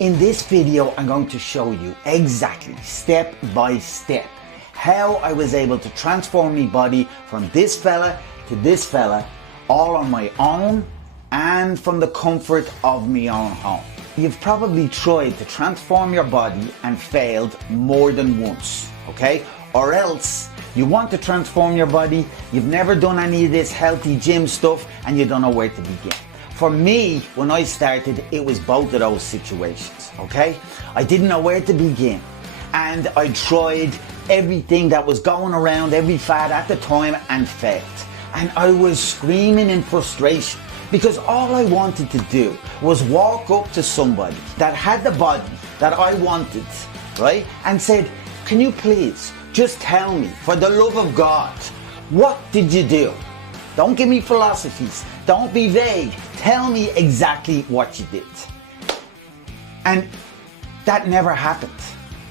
In this video, I'm going to show you exactly, step by step, how I was able to transform my body from this fella to this fella, all on my own and from the comfort of my own home. You've probably tried to transform your body and failed more than once, okay? Or else you want to transform your body, you've never done any of this healthy gym stuff and you don't know where to begin. For me, when I started, it was both of those situations, okay? I didn't know where to begin. And I tried everything that was going around, every fad at the time, and failed. And I was screaming in frustration because all I wanted to do was walk up to somebody that had the body that I wanted, right? And said, can you please just tell me, for the love of God, what did you do? Don't give me philosophies. Don't be vague. Tell me exactly what you did. And that never happened.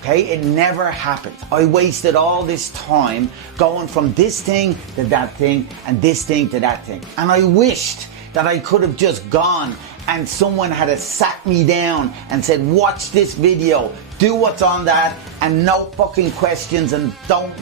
Okay? It never happened. I wasted all this time going from this thing to that thing and this thing to that thing. And I wished that I could have just gone and someone had sat me down and said, watch this video, do what's on that, and no fucking questions, and don't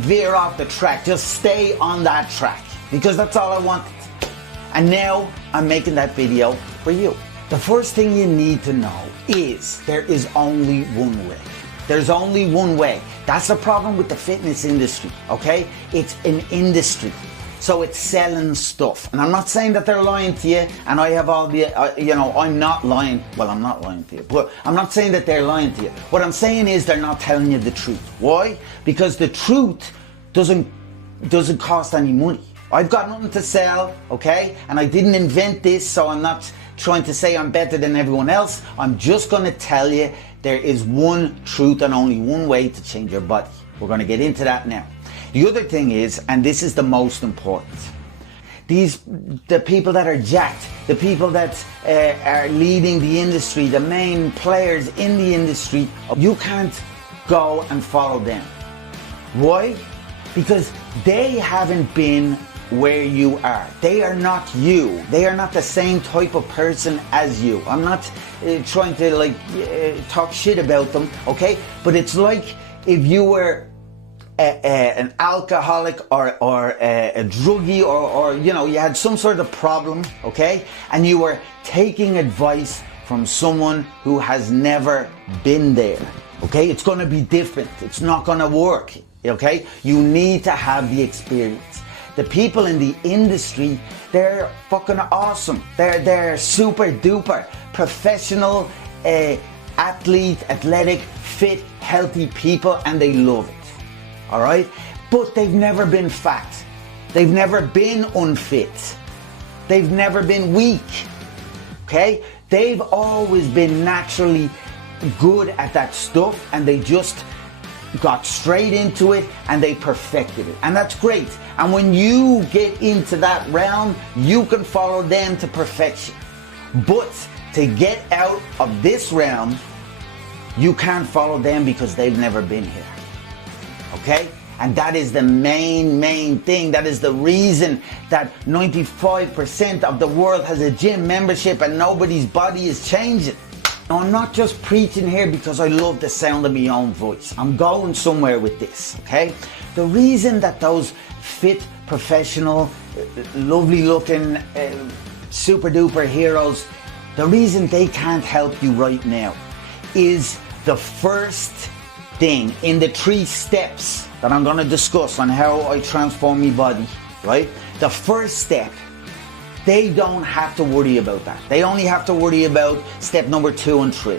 veer off the track. Just stay on that track, because that's all I wanted. And now I'm making that video for you. The first thing you need to know is there is only one way. There's only one way. That's the problem with the fitness industry, okay? It's an industry. So it's selling stuff. And I'm not saying that they're lying to you, and I have all the, I'm not lying. Well, I'm not lying to you, but I'm not saying that they're lying to you. What I'm saying is they're not telling you the truth. Why? Because the truth doesn't cost any money. I've got nothing to sell, okay? And I didn't invent this, so I'm not trying to say I'm better than everyone else. I'm just gonna tell you there is one truth and only one way to change your body. We're gonna get into that now. The other thing is, and this is the most important, the people that are jacked, the people that are leading the industry, the main players in the industry, you can't go and follow them. Why? Because they haven't been where you are. They are not you. They are not the same type of person as you. I'm not trying to talk shit about them, okay? But it's like if you were an alcoholic or a druggie or you had some sort of problem, okay? And you were taking advice from someone who has never been there, okay? It's gonna be different. It's not gonna work, okay? You need to have the experience. The people in the industry, they're fucking awesome. They're super duper professional, athletic, fit, healthy people, and they love it. All right? But they've never been fat. They've never been unfit. They've never been weak. Okay? They've always been naturally good at that stuff, and they just got straight into it and they perfected it. And that's great. And when you get into that realm, you can follow them to perfection. But to get out of this realm, you can't follow them because they've never been here. Okay? And that is the main thing. That is the reason that 95% of the world has a gym membership and nobody's body is changing. Now, I'm not just preaching here because I love the sound of my own voice. I'm going somewhere with this, okay? The reason that those fit, professional, lovely looking, super duper heroes, the reason they can't help you right now is the first thing in the 3 steps that I'm gonna discuss on how I transform my body, right? The first step, they don't have to worry about that. They only have to worry about step number 2 and 3.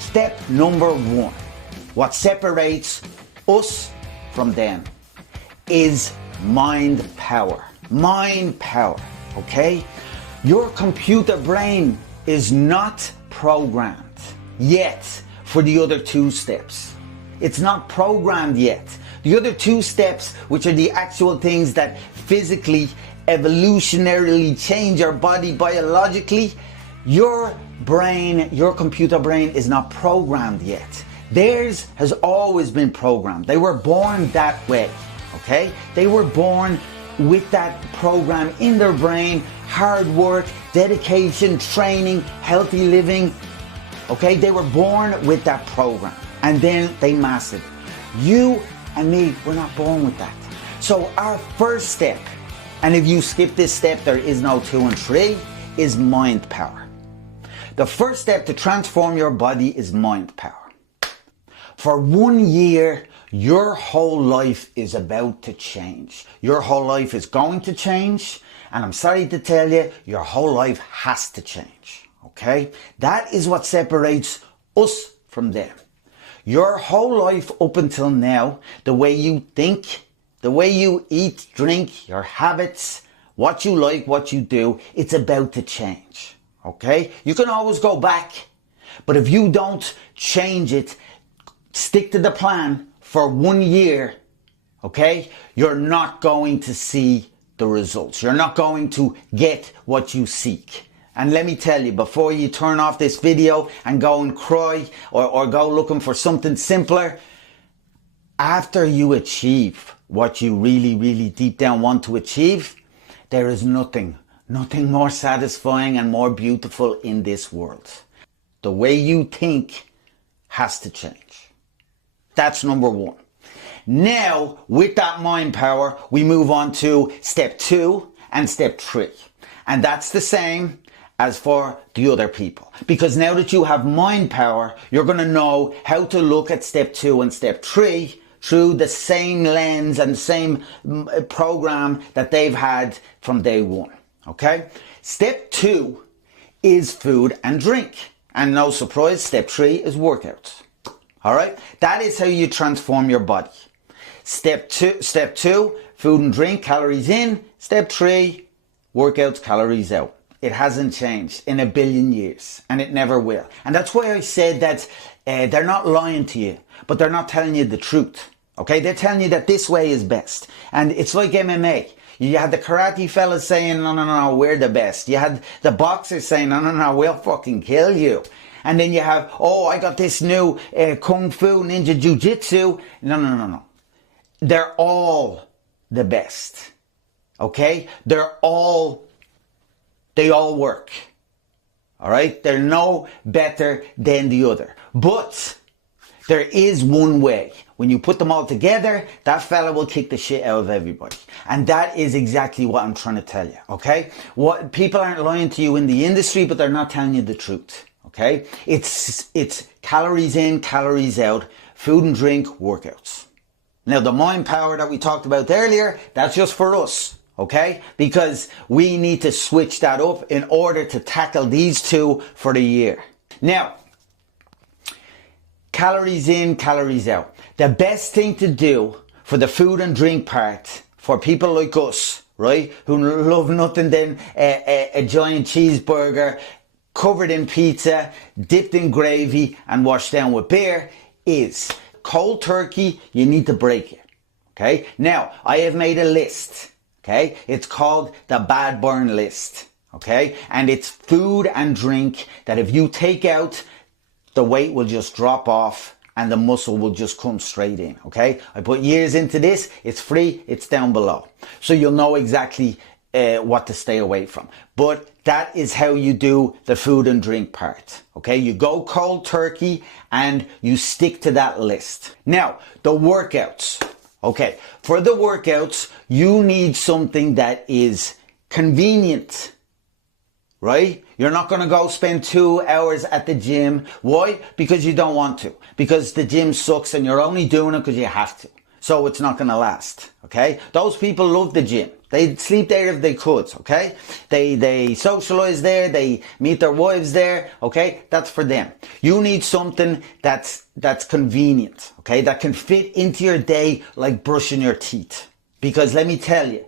Step number 1, what separates us from them is mind power. Mind power, okay? Your computer brain is not programmed yet for the other 2 steps. It's not programmed yet. The other 2 steps, which are the actual things that physically, evolutionarily change your body biologically, your brain, your computer brain is not programmed yet. Theirs has always been programmed. They were born that way, okay? They were born with that program in their brain, hard work, dedication, training, healthy living. Okay, they were born with that program and then they mastered it. You and me, we're not born with that. So our first step, and if you skip this step, there is no 2 and 3, is mind power. The first step to transform your body is mind power. For 1 year, your whole life is about to change. Your whole life is going to change, and I'm sorry to tell you, your whole life has to change, okay? That is what separates us from them. Your whole life up until now, the way you think, the way you eat, drink, your habits, what you like, what you do, it's about to change, okay? You can always go back, but if you don't change it, stick to the plan for 1 year, okay, you're not going to see the results. You're not going to get what you seek. And let me tell you, before you turn off this video and go and cry or go looking for something simpler, after you achieve what you really, really deep down want to achieve, there is nothing more satisfying and more beautiful in this world. The way you think has to change. That's number 1. Now, with that mind power, we move on to step 2 and step 3. And that's the same as for the other people. Because now that you have mind power, you're going to know how to look at step 2 and step 3 through the same lens and same program that they've had from day 1. Okay? Step 2 is food and drink. And no surprise, step 3 is workouts. All right, that is how you transform your body. Step two, food and drink, calories in. Step 3, workouts, calories out. It hasn't changed in a billion years, and it never will. And that's why I said that they're not lying to you, but they're not telling you the truth. Okay, they're telling you that this way is best. And it's like MMA. You had the karate fellas saying, no, we're the best. You had the boxers saying, no, we'll fucking kill you. And then you have, I got this new Kung Fu Ninja Jiu-Jitsu. No. They're all the best. Okay? They all work. All right? They're no better than the other. But there is one way. When you put them all together, that fella will kick the shit out of everybody. And that is exactly what I'm trying to tell you. Okay? What people aren't lying to you in the industry, but they're not telling you the truth. Okay, it's calories in, calories out, food and drink, workouts. Now the mind power that we talked about earlier, that's just for us, okay? Because we need to switch that up in order to tackle these 2 for the year. Now, calories in, calories out. The best thing to do for the food and drink part, for people like us, right, who love nothing than a giant cheeseburger, covered in pizza, dipped in gravy and washed down with beer, is cold turkey. You need to break it. Okay. Now, I have made a list. Okay. It's called the bad burn list. Okay. And it's food and drink that if you take out, the weight will just drop off and the muscle will just come straight in. Okay. I put years into this. It's free. It's down below. So you'll know exactly what to stay away from. But that is how you do the food and drink part. Okay, you go cold turkey and you stick to that list. Now, the workouts. Okay, for the workouts, you need something that is convenient, right? You're not going to go spend 2 hours at the gym. Why? Because you don't want to. Because the gym sucks and you're only doing it because you have to. So it's not going to last. Okay, those people love the gym. They'd sleep there if they could, okay? They socialize there, they meet their wives there, okay? That's for them. You need something that's convenient, okay? That can fit into your day like brushing your teeth. Because let me tell you,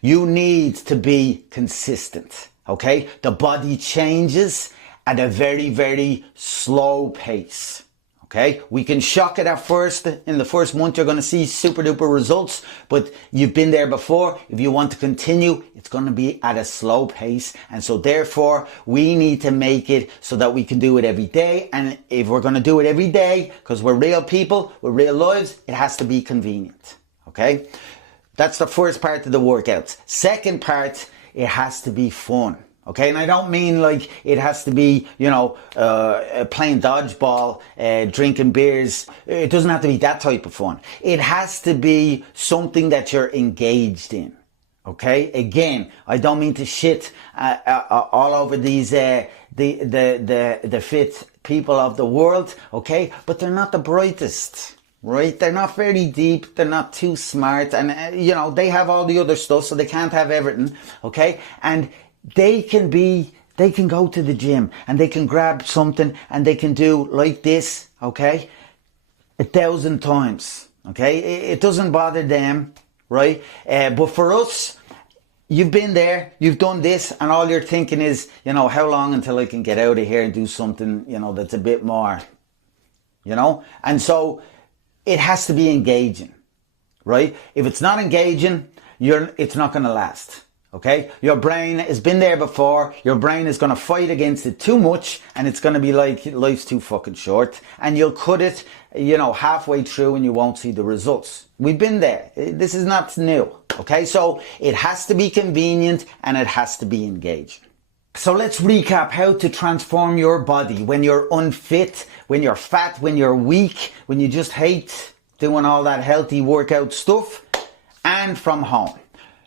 you need to be consistent, okay? The body changes at a very, very slow pace. Okay, we can shock it at first. In the first month, you're going to see super duper results, but you've been there before. If you want to continue, it's going to be at a slow pace. And so therefore, we need to make it so that we can do it every day. And if we're going to do it every day, because we're real people with real lives, it has to be convenient. Okay, That's the first part of the workouts. Second part, it has to be fun. Okay, and I don't mean like it has to be, playing dodgeball, drinking beers. It doesn't have to be that type of fun. It has to be something that you're engaged in. Okay, again, I don't mean to shit all over these the fit people of the world. Okay, but they're not the brightest. Right? They're not very deep. They're not too smart, and they have all the other stuff, so they can't have everything. Okay, and they can go to the gym and they can grab something and they can do like this, okay, 1,000 times, okay? It doesn't bother them, right? But for us, you've been there, you've done this, and all you're thinking is, how long until I can get out of here and do something, that's a bit more, And so it has to be engaging, right? If it's not engaging, it's not going to last. Okay, your brain has been there before. Your brain is going to fight against it too much, and it's going to be like life's too fucking short, and you'll cut it, halfway through, and you won't see the results. We've been there. This is not new. Okay, so it has to be convenient and it has to be engaging. So let's recap how to transform your body when you're unfit, when you're fat, when you're weak, when you just hate doing all that healthy workout stuff, and from home.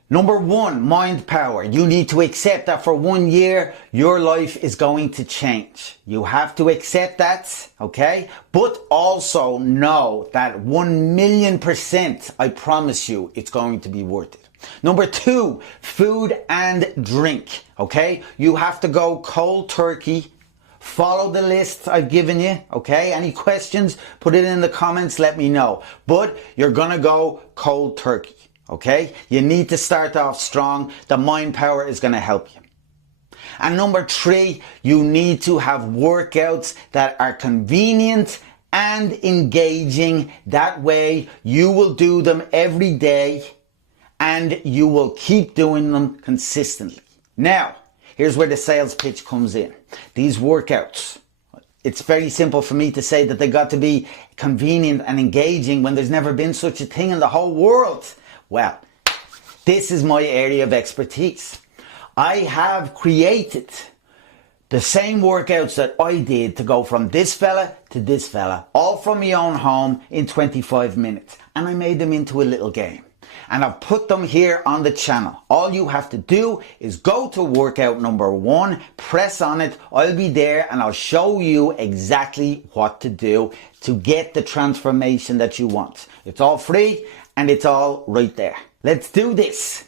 Number one, mind power. You need to accept that for 1 year, your life is going to change. You have to accept that, okay? But also know that 1,000,000%, I promise you, it's going to be worth it. Number two, food and drink, okay? You have to go cold turkey. Follow the list I've given you, okay? Any questions, put it in the comments, let me know. But you're gonna go cold turkey. Okay, you need to start off strong. The mind power is going to help you. And number three, you need to have workouts that are convenient and engaging. That way you will do them every day and you will keep doing them consistently. Now, here's where the sales pitch comes in. These workouts, it's very simple for me to say that they got to be convenient and engaging when there's never been such a thing in the whole world. Well, this is my area of expertise. I have created the same workouts that I did to go from this fella to this fella, all from my own home in 25 minutes. And I made them into a little game. And I've put them here on the channel. All you have to do is go to workout number one, press on it. I'll be there and I'll show you exactly what to do to get the transformation that you want. It's all free and it's all right there. Let's do this.